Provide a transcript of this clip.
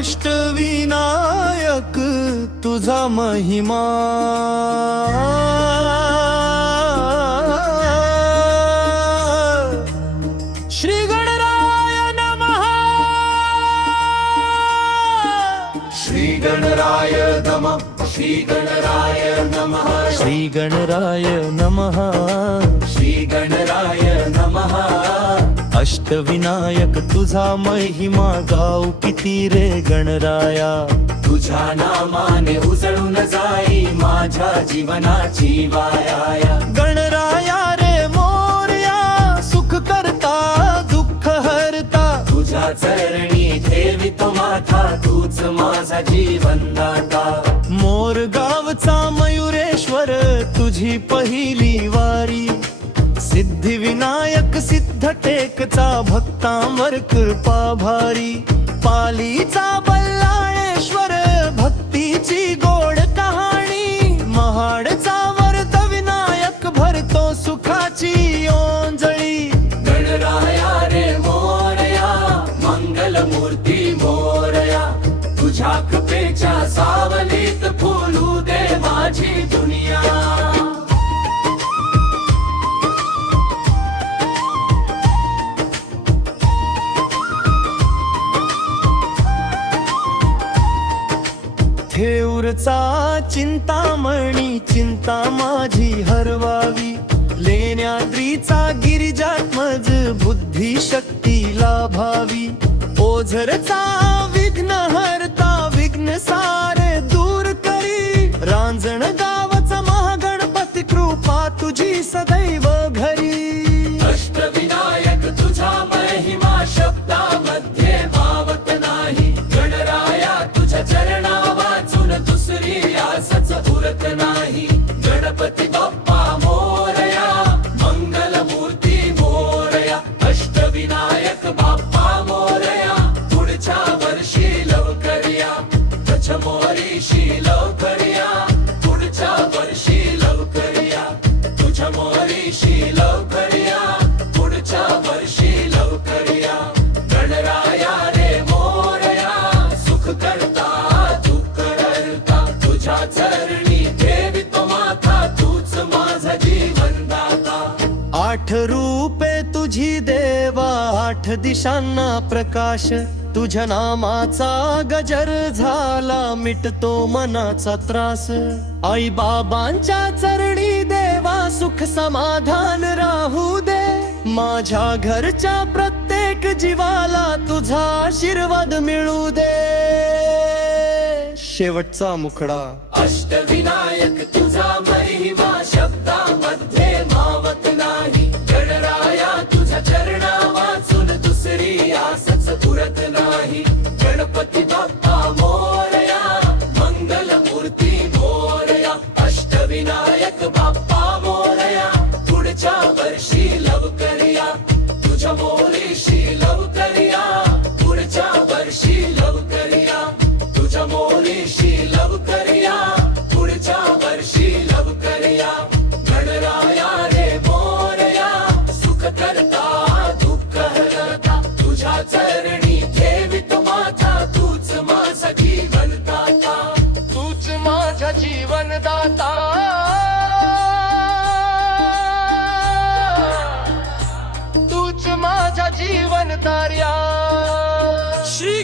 अष्टविनायक तुझा महिमा श्री गणराय नमः श्री गणराय नमः श्री गणराय नमः श्री गणराय नमः श्री गणराय नमः अष्टविनायक तुझा महिमा गाऊ किती रे गणराया तुझ्या नामाने उजळून जाई माझ्या जीवनाची वाया गणराया रे मोरया सुख करता दुःख हरता तुझ्या चरणी ठेवितो माथा तूच माझा जीवनदाता मोर गावचा मयुरेश्वर तुझी पहिली वारी सिद्धिविनायक सिद्ध टेकचा भक्तांवर कृपा भारी पालीचा बल्लाळेश्वर भक्तीची गोड कहाणी महाडचा वरद विनायक भरतो सुखाची ओंजळी गणराया रे मोरया मंगल मूर्ती मोरया तुझ्या कृपेच्या सावलीत फुलू दे माझी दुनिया ठेऊरचा चिंतामणी चिंता माझी हरवावी लेण्याद्रीचा गिरिजात्मज बुद्धी शक्ती लाभावी ओझरचा विघ्न हरता विघ्न सारे दूर करी रांजण गावचा महागणपती कृपा तुझी सदैव घरी अष्टविनायक तुझा महिमा शब्दामध्ये मावत नाही गणराया तुझ्या चरणा वाचून दुसरी आसच उरत नाही गणपती बाप्पा मोरया मंगल मूर्ती मोरया अष्टविनायक बाप्पा मोरया पुढच्या वर्षी लवकर या तुझ्या मोरीशी लवकर या पुढच्या वर्षी लवकर या तुझ्या मोरीशी लवकर या पुढच्या वर्षी लवकर या गणराया रे मोरया सुख करता दुःख हरता तुझ्या चरणी ठेवितो माथा तूच माझा जीवनदाता आठ रूपे तुझी देवा आठ दिशांना प्रकाश तुझ्या नामाचा गजर झाला मिटतो मनाचा त्रास आई बाबांच्या चरणी देवा सुख समाधान राहू दे माझ्या घरच्या प्रत्येक जीवाला तुझा आशीर्वाद मिळू दे शेवटचा मुखडा अष्टविनायक तुझा महिमा शब्दामध्ये मावत नाही गणराया तुझ्या चरणा वाचून दुसरी आसच उरत नाही गणपती बाप्पा मोरया मंगल मूर्ती मोरया अष्टविनायक बाप्पा मोरया पुढच्या वर्षी लवकर या तुझ्या मोरीशी लवकर या पुढच्या वर्षी लवकर या तुझ्या मोरीशी लवकर या पुढच्या वर्षी लवकर या गणराया रे मोरया सुख करता दुःख हरता तुझ्या चरणी ठेवितो माथा तूच माझा जीवनदाता तूच माझा जीवनदाता तूच माझा जीवन तार्या श्री